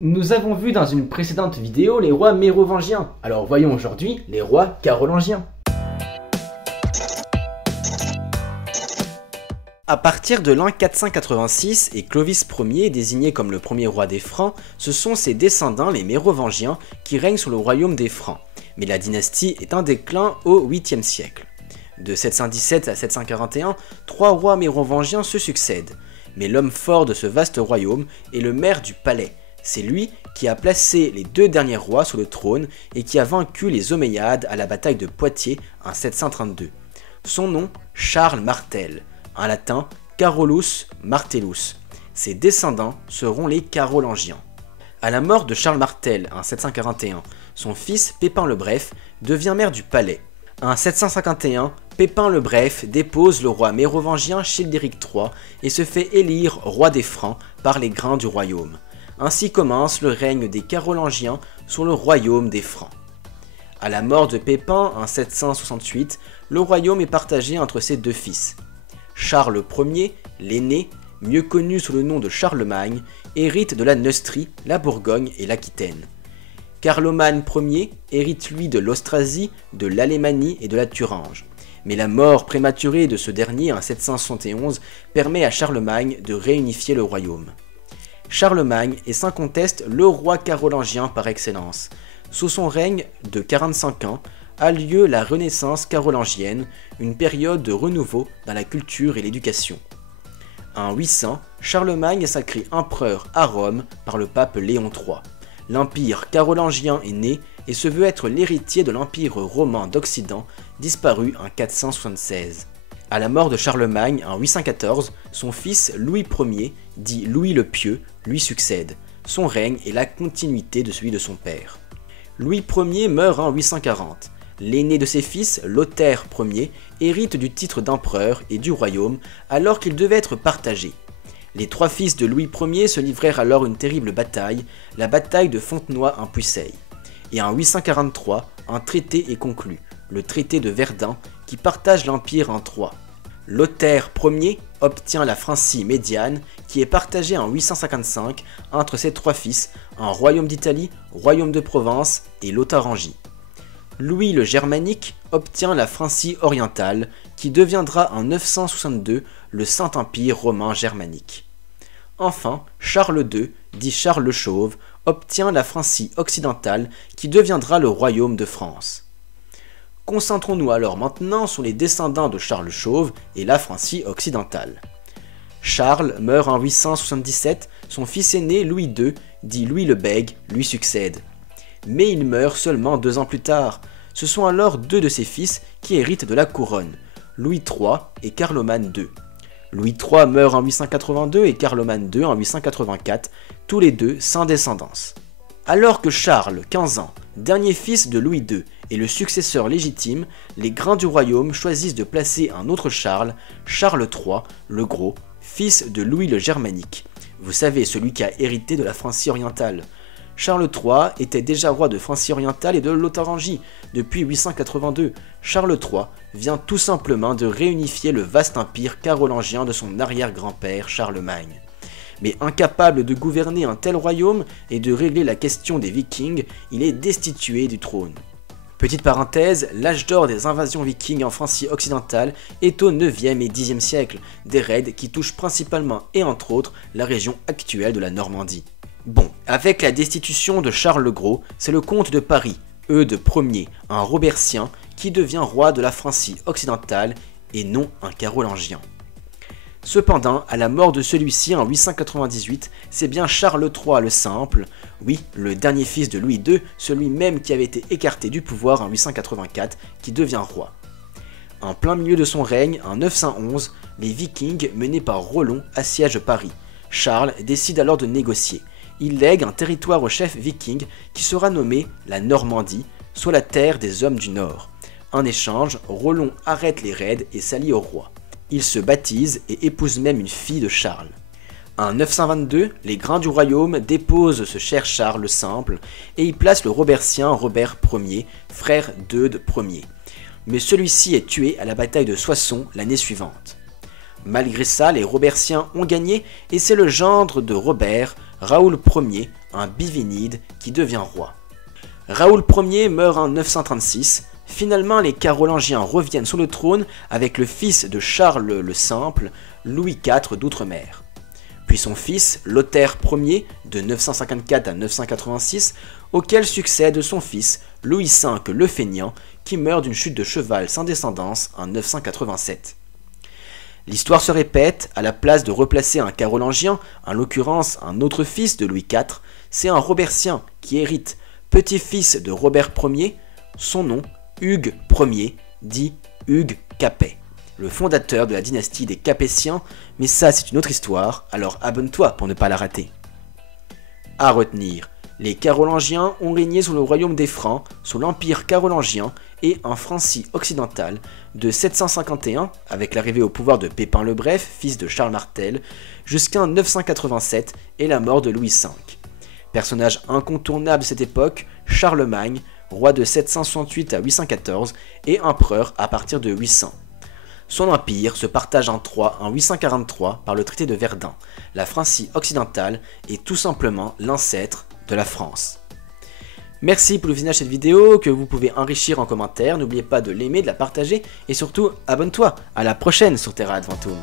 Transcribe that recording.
Nous avons vu dans une précédente vidéo les rois mérovingiens, alors voyons aujourd'hui les rois carolingiens. À partir de l'an 486 et Clovis Ier désigné comme le premier roi des Francs, ce sont ses descendants les mérovingiens qui règnent sur le royaume des Francs, mais la dynastie est en déclin au 8e siècle. De 717 à 741, trois rois mérovingiens se succèdent, mais l'homme fort de ce vaste royaume est le maire du palais. C'est lui qui a placé les deux derniers rois sur le trône et qui a vaincu les Omeyyades à la bataille de Poitiers en 732. Son nom, Charles Martel, en latin Carolus Martellus. Ses descendants seront les Carolingiens. À la mort de Charles Martel en 741, son fils Pépin le Bref devient maire du palais. En 751, Pépin le Bref dépose le roi mérovingien Childéric III et se fait élire roi des Francs par les grains du royaume. Ainsi commence le règne des Carolingiens sur le royaume des Francs. À la mort de Pépin en 768, le royaume est partagé entre ses deux fils. Charles Ier, l'aîné, mieux connu sous le nom de Charlemagne, hérite de la Neustrie, la Bourgogne et l'Aquitaine. Carloman Ier hérite lui de l'Austrasie, de l'Alémanie et de la Thuringe. Mais la mort prématurée de ce dernier en 771 permet à Charlemagne de réunifier le royaume. Charlemagne est sans conteste le roi carolingien par excellence. Sous son règne de 45 ans a lieu la Renaissance carolingienne, une période de renouveau dans la culture et l'éducation. En 800, Charlemagne est sacré empereur à Rome par le pape Léon III. L'empire carolingien est né et se veut être l'héritier de l'empire romain d'Occident, disparu en 476. À la mort de Charlemagne en 814, son fils Louis Ier, dit Louis le Pieux, lui succède. Son règne est la continuité de celui de son père. Louis Ier meurt en 840. L'aîné de ses fils, Lothaire Ier, hérite du titre d'empereur et du royaume alors qu'il devait être partagé. Les trois fils de Louis Ier se livrèrent alors une terrible bataille, la bataille de Fontenoy en Puisaye. Et en 843, un traité est conclu, le traité de Verdun, qui partage l'empire en trois. Lothaire Ier obtient la Francie médiane, qui est partagée en 855 entre ses trois fils, en royaume d'Italie, royaume de Provence et Lotharingie. Louis le Germanique obtient la Francie orientale, qui deviendra en 962 le Saint-Empire romain germanique. Enfin, Charles II, dit Charles le Chauve, obtient la Francie occidentale, qui deviendra le royaume de France. Concentrons-nous alors maintenant sur les descendants de Charles le Chauve et la Francie occidentale. Charles meurt en 877, son fils aîné Louis II, dit Louis le Bègue, lui succède. Mais il meurt seulement 2 ans plus tard. Ce sont alors deux de ses fils qui héritent de la couronne, Louis III et Carloman II. Louis III meurt en 882 et Carloman II en 884, tous les deux sans descendance. Alors que Charles, 15 ans, dernier fils de Louis II, est le successeur légitime, les grains du royaume choisissent de placer un autre Charles, Charles III, le Gros, fils de Louis le Germanique. Vous savez, celui qui a hérité de la Francie orientale. Charles III était déjà roi de Francie orientale et de Lotharingie depuis 882. Charles III vient tout simplement de réunifier le vaste empire carolingien de son arrière-grand-père Charlemagne. Mais incapable de gouverner un tel royaume et de régler la question des Vikings, il est destitué du trône. Petite parenthèse, l'âge d'or des invasions vikings en Francie occidentale est au 9e et 10e siècle, des raids qui touchent principalement et entre autres la région actuelle de la Normandie. Bon, avec la destitution de Charles le Gros, c'est le comte de Paris, Eudes Ier, un Robertien, qui devient roi de la Francie occidentale et non un Carolingien. Cependant, à la mort de celui-ci en 898, c'est bien Charles III le Simple, oui, le dernier fils de Louis II, celui même qui avait été écarté du pouvoir en 884, qui devient roi. En plein milieu de son règne, en 911, les Vikings menés par Rollon assiègent Paris. Charles décide alors de négocier. Il lègue un territoire au chef viking qui sera nommé la Normandie, soit la terre des hommes du Nord. En échange, Rollon arrête les raids et s'allie au roi. Il se baptise et épouse même une fille de Charles. En 922, les grains du royaume déposent ce cher Charles le Simple et y placent le Robertien Robert Ier, frère d'Eudes Ier. Mais celui-ci est tué à la bataille de Soissons l'année suivante. Malgré ça, les Robertiens ont gagné et c'est le gendre de Robert, Raoul Ier, un bivinide, qui devient roi. Raoul Ier meurt en 936. Finalement, les Carolingiens reviennent sur le trône avec le fils de Charles le Simple, Louis IV d'Outre-mer. Puis son fils, Lothaire Ier, de 954 à 986, auquel succède son fils, Louis V le Fainéant, qui meurt d'une chute de cheval sans descendance en 987. L'histoire se répète, à la place de replacer un Carolingien, en l'occurrence un autre fils de Louis IV, c'est un Robertien qui hérite, petit-fils de Robert Ier, son nom, Hugues Ier, dit Hugues Capet, le fondateur de la dynastie des Capétiens, mais ça c'est une autre histoire, alors abonne-toi pour ne pas la rater. À retenir, les Carolingiens ont régné sur le royaume des Francs, sous l'empire carolingien et en Francie occidentale, de 751, avec l'arrivée au pouvoir de Pépin le Bref, fils de Charles Martel, jusqu'en 987 et la mort de Louis V. Personnage incontournable de cette époque, Charlemagne, roi de 768 à 814 et empereur à partir de 800. Son empire se partage en trois en 843 par le traité de Verdun. La Francie occidentale est tout simplement l'ancêtre de la France. Merci pour le visionnage de cette vidéo que vous pouvez enrichir en commentaire. N'oubliez pas de l'aimer, de la partager et surtout abonne-toi. À la prochaine sur Terra Adventum.